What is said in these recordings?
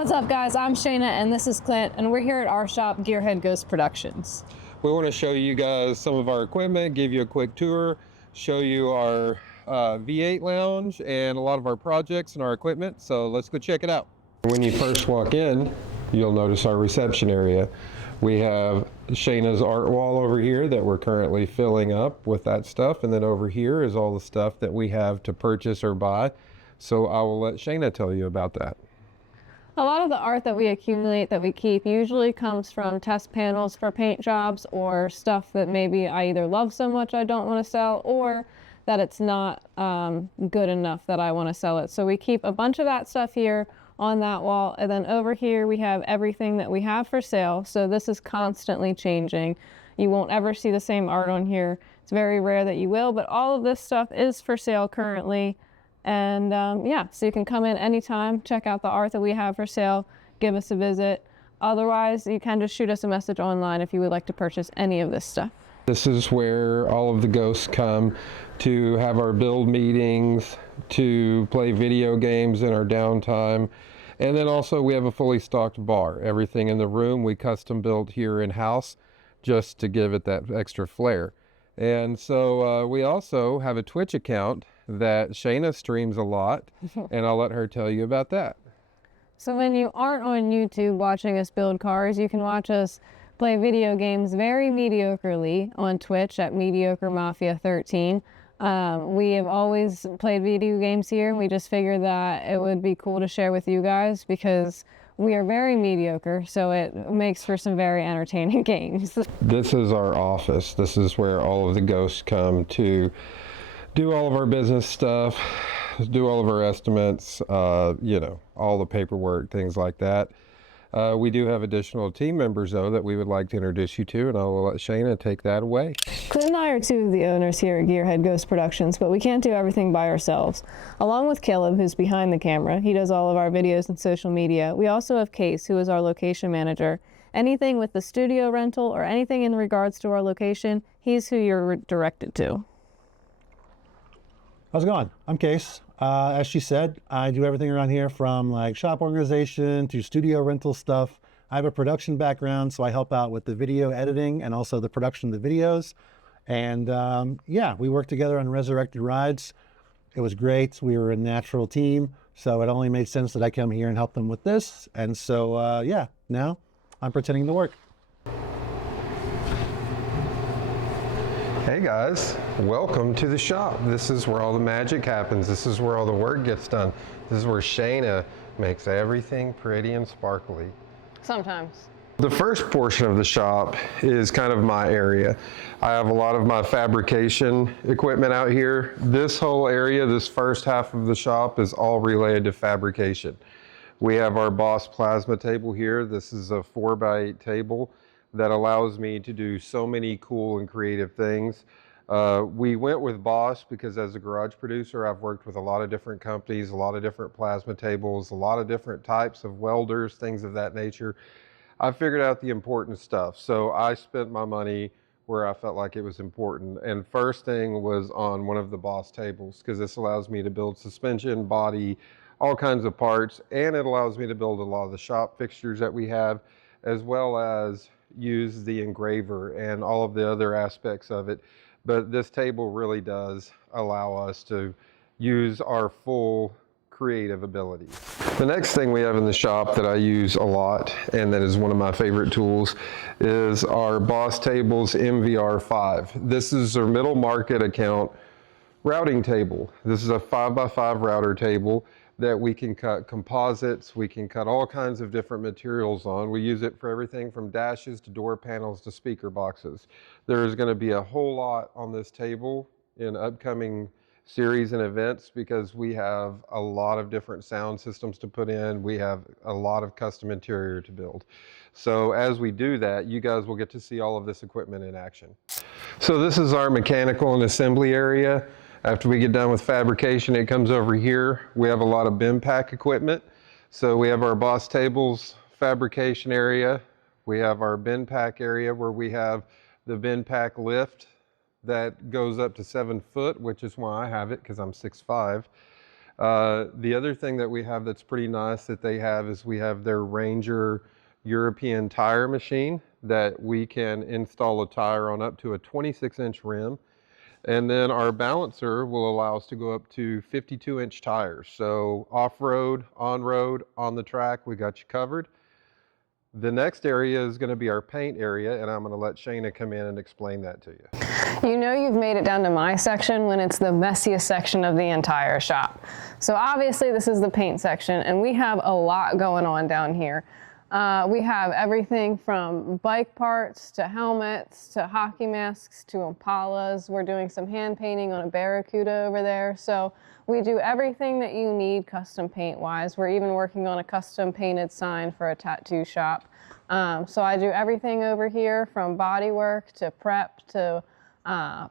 What's up, guys? I'm Shayna and this is Clint, and we're here at our shop, Gearhead Ghost Productions. We want to show you guys some of our equipment, give you a quick tour, show you our V8 lounge and a lot of our projects and our equipment. So let's go check it out. When you first walk in, you'll notice our reception area. We have Shayna's art wall over here that we're currently filling up with that stuff. And then over here is all the stuff that we have to purchase or buy. So I will let Shayna tell you about that. A lot of the art that we accumulate, that we keep, usually comes from test panels for paint jobs or stuff that maybe I either love so much I don't want to sell, or that it's not good enough that I want to sell it. So we keep a bunch of that stuff here on that wall, and then over here we have everything that we have for sale. So this is constantly changing. You won't ever see the same art on here. It's very rare that you will, but all of this stuff is for sale currently. And yeah, so you can come in anytime, check out the art that we have for sale, give us a visit. Otherwise, you can just shoot us a message online if you would like to purchase any of this stuff. This is where all of the ghosts come to have our build meetings, to play video games in our downtime. And then also we have a fully stocked bar. Everything in the room we custom built here in-house just to give it that extra flair. And so we also have a Twitch account that Shayna streams a lot, and I'll let her tell you about that. So when you aren't on YouTube watching us build cars, you can watch us play video games very mediocrely on Twitch at Mediocre Mafia 13. We have always played video games here, and we just figured that it would be cool to share with you guys because we are very mediocre, so it makes for some very entertaining games. This is our office. This is where all of the ghosts come to do all of our business stuff, do all of our estimates, you know, all the paperwork, things like that. We do have additional team members, though, that we would like to introduce you to, and I will let Shayna take that away. Clint and I are two of the owners here at Gearhead Ghost Productions, but we can't do everything by ourselves. Along with Caleb, who's behind the camera, he does all of our videos and social media. We also have Case, who is our location manager. Anything with the studio rental or anything in regards to our location, he's who you're directed to. How's it going? I'm Case. As she said, I do everything around here from like shop organization to studio rental stuff. I have a production background, so I help out with the video editing and also the production of the videos. And yeah, we worked together on Resurrected Rides. It was great. We were a natural team, so it only made sense that I come here and help them with this. And so yeah, now I'm pretending to work. Hey guys, welcome to the shop. This is where all the magic happens. This is where all the work gets done. This is where Shayna makes everything pretty and sparkly. Sometimes. The first portion of the shop is kind of my area. I have a lot of my fabrication equipment out here. This whole area, this first half of the shop, is all related to fabrication. We have our Boss plasma table here. This is a 4x8 table that allows me to do so many cool and creative things. We went with Boss because as a garage producer, I've worked with a lot of different companies, a lot of different plasma tables, a lot of different types of welders, things of that nature. I figured out the important stuff. So I spent my money where I felt like it was important. And first thing was on one of the Boss tables, because this allows me to build suspension, body, all kinds of parts. And it allows me to build a lot of the shop fixtures that we have, as well as use the engraver and all of the other aspects of it. But this table really does allow us to use our full creative abilities. The next thing we have in the shop that I use a lot, and that is one of my favorite tools, is our Boss Tables MVR5. This is our middle market account routing table. This is a 5x5 router table that we can cut composites, we can cut all kinds of different materials on. We use it for everything from dashes to door panels to speaker boxes. There is going to be a whole lot on this table in upcoming series and events because we have a lot of different sound systems to put in. We have a lot of custom interior to build. So as we do that, you guys will get to see all of this equipment in action. So this is our mechanical and assembly area. After we get done with fabrication, it comes over here. We have a lot of bin pack equipment. So we have our Boss Tables fabrication area. We have our bin pack area where we have the bin pack lift that goes up to 7 foot, which is why I have it, because I'm 6'5". The other thing that we have that's pretty nice that they have is we have their Ranger European tire machine that we can install a tire on up to a 26-inch rim. And then our balancer will allow us to go up to 52-inch tires. So off-road, on-road, on the track, we got you covered. The next area is going to be our paint area, and I'm going to let Shayna come in and explain that to you. You know you've made it down to my section when it's the messiest section of the entire shop. So obviously this is the paint section, and we have a lot going on down here. We have everything from bike parts to helmets to hockey masks to Impalas. We're doing some hand painting on a Barracuda over there. So we do everything that you need custom paint wise. We're even working on a custom painted sign for a tattoo shop. So I do everything over here from body work to prep to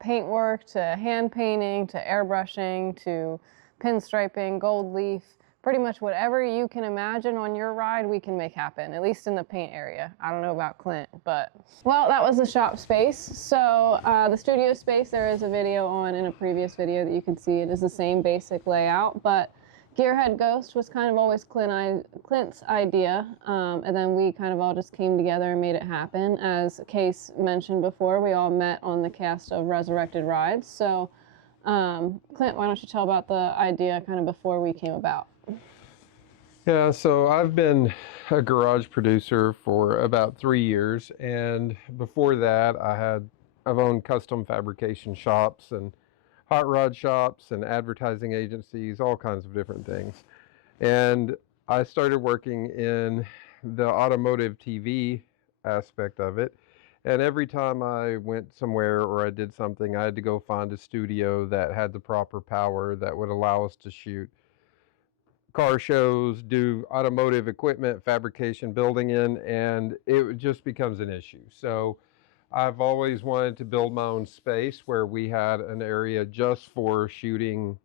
paint work to hand painting to airbrushing to pinstriping, gold leaf. Pretty much whatever you can imagine on your ride, we can make happen, at least in the paint area. I don't know about Clint, but... Well, that was the shop space. So the studio space, there is a video on in a previous video that you can see. It is the same basic layout, but Gearhead Ghost was kind of always Clint's idea, and then we kind of all just came together and made it happen. As Case mentioned before, we all met on the cast of Resurrected Rides. So Clint, why don't you tell about the idea kind of before we came about? Yeah, so I've been a garage producer for about 3 years, and before that I've owned custom fabrication shops and hot rod shops and advertising agencies, all kinds of different things. And I started working in the automotive TV aspect of it, and every time I went somewhere or I did something, I had to go find a studio that had the proper power that would allow us to shoot car shows, do automotive equipment fabrication, building in, and it just becomes an issue. So I've always wanted to build my own space where we had an area just for shooting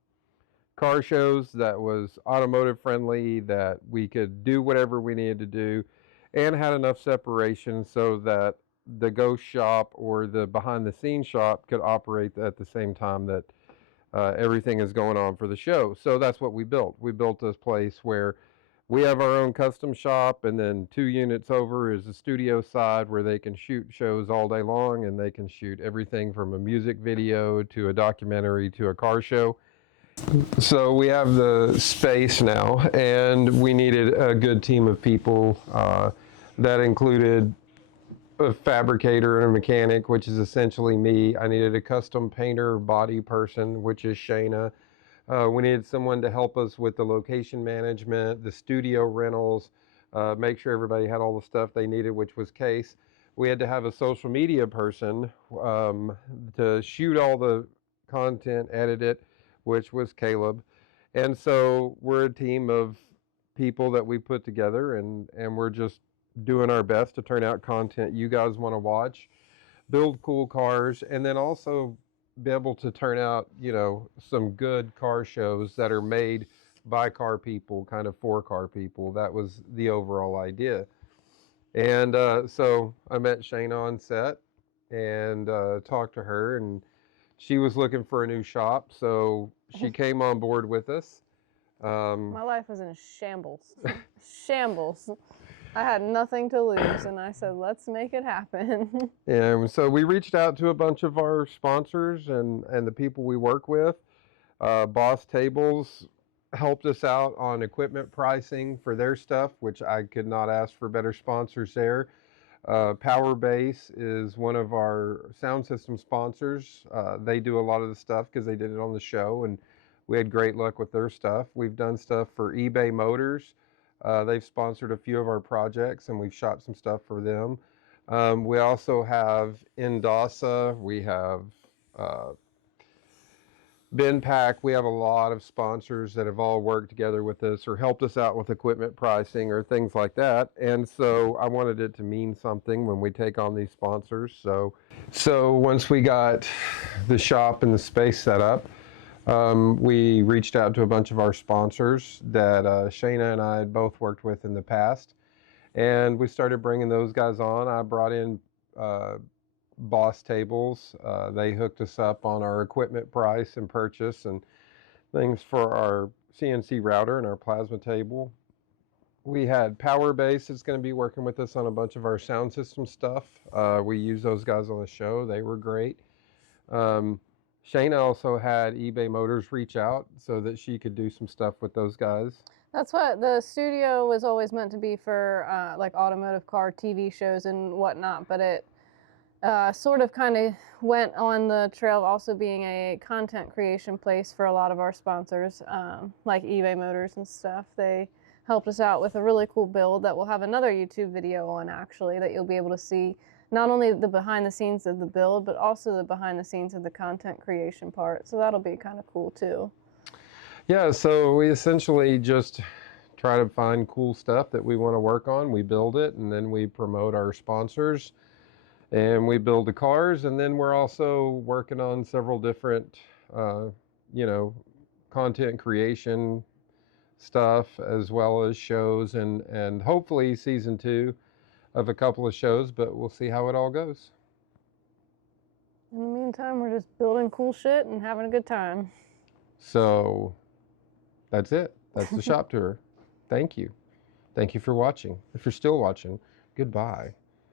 car shows that was automotive friendly, that we could do whatever we needed to do, and had enough separation so that the ghost shop or the behind the scenes shop could operate at the same time that everything is going on for the show. So that's what we built. We built this place where we have our own custom shop, and then 2 units over is the studio side where they can shoot shows all day long, and they can shoot everything from a music video to a documentary to a car show. So we have the space now, and we needed a good team of people that included a fabricator and a mechanic, which is essentially me. I needed a custom painter body person, which is Shayna. We needed someone to help us with the location management, the studio rentals, make sure everybody had all the stuff they needed, which was Case. We had to have a social media person to shoot all the content, edit it, which was Caleb. And so we're a team of people that we put together, and we're just doing our best to turn out content you guys want to watch, build cool cars, and then also be able to turn out, you know, some good car shows that are made by car people, kind of for car people. That was the overall idea. And so I met Shayna on set and talked to her, and she was looking for a new shop, so she came on board with us. My life was in shambles. Shambles. I had nothing to lose, and I said, let's make it happen. And so we reached out to a bunch of our sponsors and the people we work with. Boss Tables helped us out on equipment pricing for their stuff, which I could not ask for better sponsors there. Power Base is one of our sound system sponsors. They do a lot of the stuff because they did it on the show, and we had great luck with their stuff. We've done stuff for eBay Motors. They've sponsored a few of our projects, and we've shot some stuff for them. We also have Indasa. We have BenPack. We have a lot of sponsors that have all worked together with us or helped us out with equipment pricing or things like that. And so I wanted it to mean something when we take on these sponsors. So once we got the shop and the space set up, we reached out to a bunch of our sponsors that Shayna and I had both worked with in the past, and we started bringing those guys on. I brought in Boss Tables. They hooked us up on our equipment price and purchase and things for our CNC router and our plasma table. We had Power Base that's going to be working with us on a bunch of our sound system stuff. We used those guys on the show. They were great. Shayna also had eBay Motors reach out so that she could do some stuff with those guys. That's what the studio was always meant to be for, like automotive car TV shows and whatnot, but it sort of kind of went on the trail of also being a content creation place for a lot of our sponsors, like eBay Motors and stuff. They helped us out with a really cool build that we'll have another YouTube video on, actually, that you'll be able to see not only the behind the scenes of the build, but also the behind the scenes of the content creation part. So that'll be kind of cool too. Yeah, so we essentially just try to find cool stuff that we want to work on. We build it, and then we promote our sponsors, and we build the cars, and then we're also working on several different, content creation stuff, as well as shows, and hopefully season 2 of a couple of shows, but we'll see how it all goes. In the meantime, we're just building cool shit and having a good time. So that's it. That's the shop tour. Thank you. Thank you for watching. If you're still watching, goodbye.